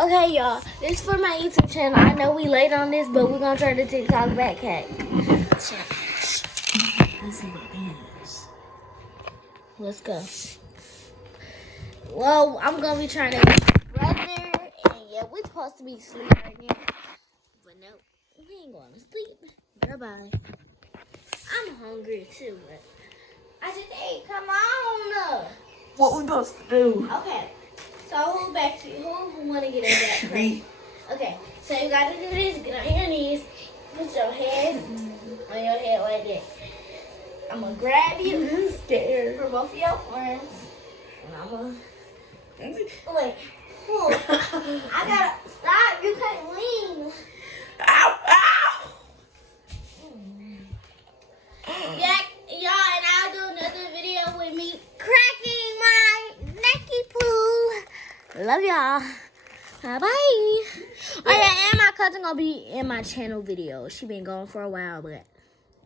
Okay, y'all. This is for my YouTube channel. I know we late on this, but we're gonna try the TikTok backpack challenge. Let's see what it is. Let's go. Well, I'm gonna be trying to be brother, and yeah, we're supposed to be asleep right now, but no, we ain't going to sleep. Bye-bye. I'm hungry too, but I just ate. Come on. What we supposed to do? Okay. So who want to get in that? Me. Okay. So you gotta do this. Get on your knees. Put your hands on your head like that. I'm gonna grab you. I'm scared. For both of your arms, and I'm gonna wait. I gotta stop. You can't lean. Ow! Ow! Yeah, y'all, and I'll do another video with me cracking my necky poo. Love y'all. Bye bye. Oh yeah, and my cousin gonna be in my channel video. She been gone for a while, but